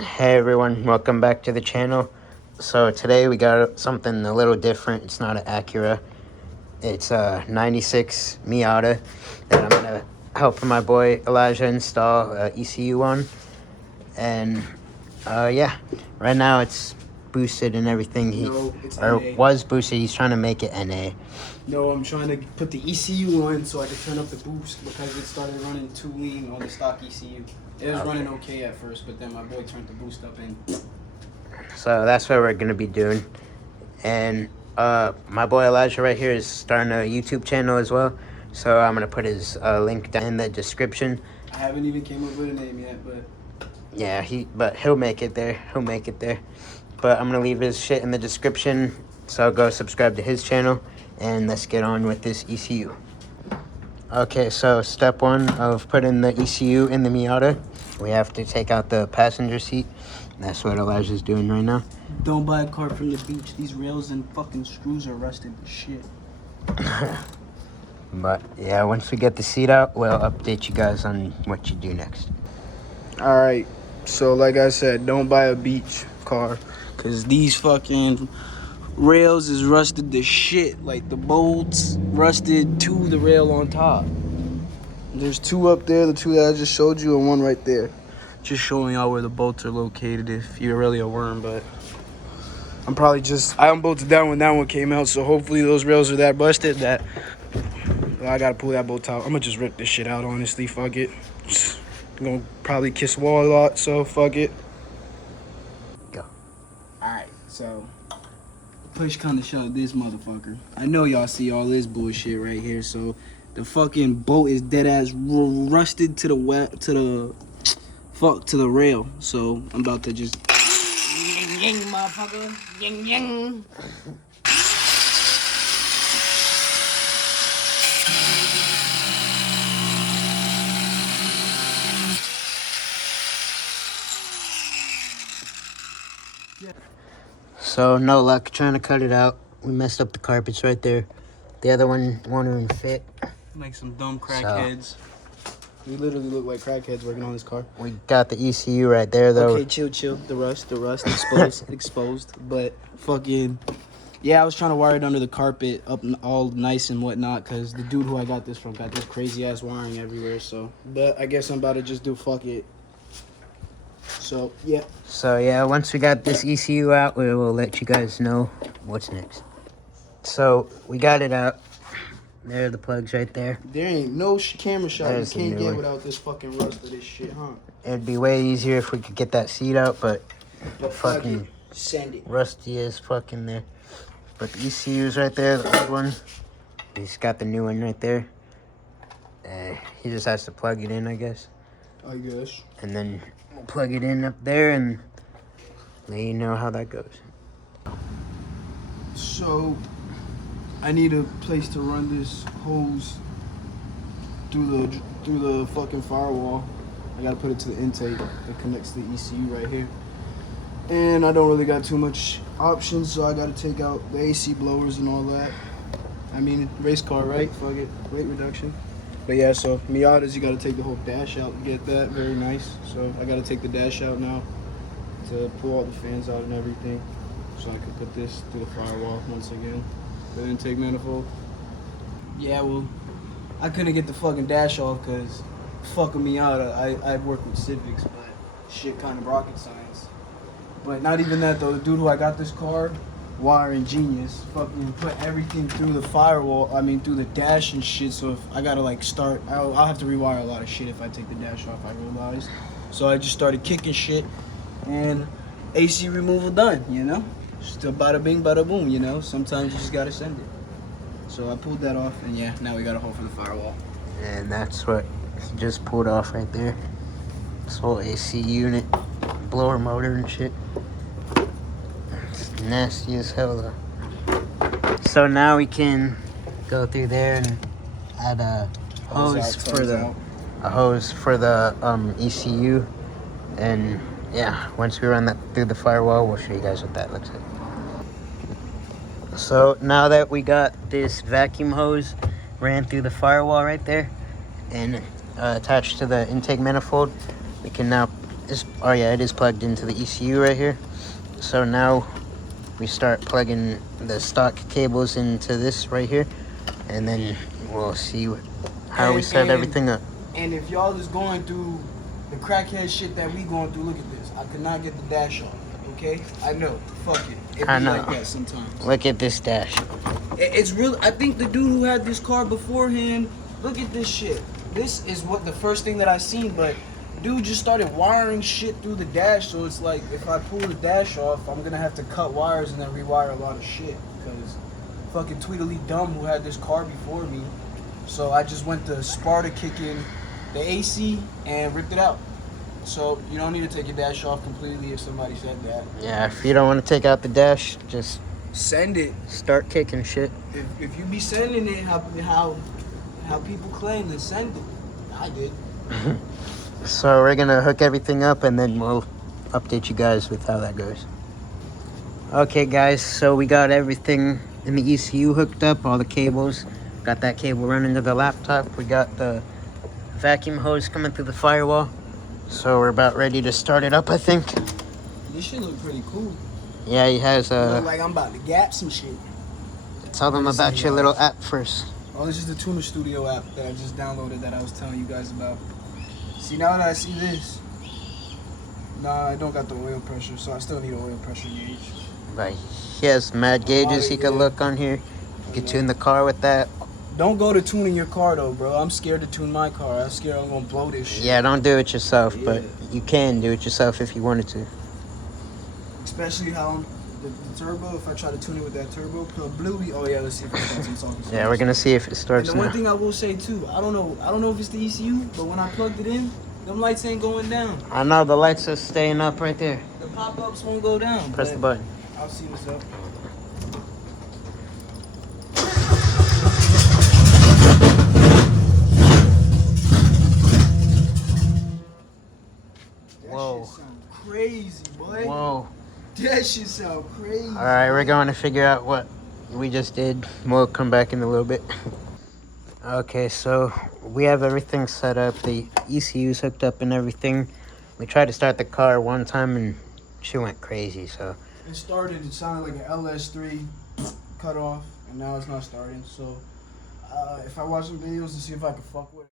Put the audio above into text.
Hey everyone, welcome back to the channel. So today we got something a little different. It's not an Acura. It's a 96 Miata that I'm gonna help my boy Elijah install ECU on. And yeah, right now it's boosted and everything. No, it's or NA. was boosted. He's trying to make it NA. No, I'm trying to put the ECU on so I can turn up the boost because it started running too lean on the stock ECU. It was running okay at first, but then my boy turned the boost up and... So that's what we're gonna be doing. And my boy Elijah right here is starting a YouTube channel as well. So I'm gonna put his link down in the description. I haven't even came up with a name yet, but... Yeah, he'll make it there. He'll make it there. But I'm gonna leave his shit in the description. So go subscribe to his channel and let's get on with this ECU. Okay, so step one of putting the ECU in the Miata, we have to take out the passenger seat. That's what Elijah's doing right now. Don't buy a car from the beach. These rails and fucking screws are rusted as shit. But yeah, once we get the seat out, we'll update you guys on what you do next. Alright, so like I said, don't buy a beach car. Because these fucking rails is rusted to shit. Like the bolts rusted to the rail on top. There's two up there, the two that I just showed you, and one right there. Just showing y'all where the bolts are located if you're really a worm, but I unbolted that when that one came out, so hopefully those rails are that busted that I gotta pull that bolt out. I'm gonna just rip this shit out, honestly, fuck it. I'm gonna probably kiss wall a lot, so fuck it. Go. Alright, so push come to shove this motherfucker. I know y'all see all this bullshit right here, so the fucking bolt is dead ass rusted to the rail. So I'm about to just ying ying motherfucker. Ying ying. So no luck trying to cut it out. We messed up the carpets right there. The other one won't even fit. Like some dumb crackheads. We literally look like crackheads working on this car. We got the ECU right there though. Okay, chill. The rust exposed. But fucking, yeah, I was trying to wire it under the carpet up all nice and whatnot because the dude who I got this from got this crazy ass wiring everywhere. So, but I guess I'm about to just do fuck it. So, yeah. So yeah, once we got this ECU out, we will let you guys know what's next. So we got it out. There are the plugs right there. There ain't no camera shot There's you can't the new get one. without this fucking rust of this shit, huh? It'd be way easier if we could get that seat out, but fucking send it. rusty as fucking there. But the ECU's right there, the old one. He's got the new one right there. He just has to plug it in, I guess. I guess. And then we'll plug it in up there and let you know how that goes. So, I need a place to run this hose through the fucking firewall. I gotta put it to the intake that connects to the ECU right here. And I don't really got too much options, so I gotta take out the AC blowers and all that. I mean, race car, right? Fuck it, weight reduction. But yeah, so Miatas, you gotta take the whole dash out to get that. Very nice. So I gotta take the dash out now to pull all the fans out and everything, so I can put this through the firewall once again. The intake manifold. Yeah, well, I couldn't get the fucking dash off because fuck a Miata. I work with Civics, but shit kind of rocket science. But not even that though. The dude who I got this car, wiring genius, fucking put everything through the firewall. I mean through the dash and shit. So if I gotta like start, I'll have to rewire a lot of shit if I take the dash off. I realized. So I just started kicking shit, and AC removal done. You know. Just a bada bing, bada boom, you know? Sometimes you just gotta send it. So I pulled that off, and yeah, now we got a hole for the firewall. And that's what he just pulled off right there. This whole AC unit, blower motor and shit. It's nasty as hell though. So now we can go through there and add a hose for the ECU. And yeah, once we run that through the firewall, we'll show you guys what that looks like. So now that we got this vacuum hose ran through the firewall right there and attached to the intake manifold, we can now oh yeah, it is plugged into the ECU right here. So now we start plugging the stock cables into this right here, and then we'll see how we set everything up. And if y'all is going through the crackhead shit that we going through, look at this. I could not get the dash off. Okay, I know. Fuck it. It be like that sometimes. Look at this dash. It's real. I think the dude who had this car beforehand. Look at this shit. This is what the first thing that I seen, but dude just started wiring shit through the dash. So it's like if I pull the dash off, I'm gonna have to cut wires and then rewire a lot of shit because fucking Tweedledee Dumb who had this car before me. So I just went to Sparta kicking the AC and ripped it out. So you don't need to take your dash off completely if somebody said that. Yeah, if you don't want to take out the dash, just send it. Start kicking shit. If you be sending it how people claim, then send it. I did. So we're gonna hook everything up and then we'll update you guys with how that goes. Okay guys, so we got everything in the ECU hooked up, all the cables. Got that cable running to the laptop. We got the vacuum hose coming through the firewall. So we're about ready to start it up, I think. This shit look pretty cool. Yeah, he has look like I'm about to gap some shit. Tell them about your little app first. Oh, this is the Tuner Studio app that I just downloaded that I was telling you guys about. See, now that I see this, nah, I don't got the oil pressure, so I still need an oil pressure gauge. Right. He has mad gauges he could look on here. You can tune the car with that. Don't go to tuning your car though, bro. I'm scared to tune my car. I'm scared I'm gonna blow this shit. Yeah, don't do it yourself, but you can do it yourself if you wanted to. Especially how the turbo, if I try to tune it with that turbo, bluey. Oh yeah, let's see if it starts. Yeah, we're gonna see if it starts. And the one thing I will say too, I don't know if it's the ECU, but when I plugged it in, them lights ain't going down. I know the lights are staying up right there. The pop-ups won't go down. Press the button. I'll see what's up. Whoa. That shit sound crazy, boy. Whoa. That shit sound crazy. Alright, we're going to figure out what we just did. We'll come back in a little bit. Okay, so we have everything set up. The ECU's hooked up and everything. We tried to start the car one time and she went crazy, so. It started, it sounded like an LS3 cut off, and now it's not starting. So if I watch some videos to see if I can fuck with it.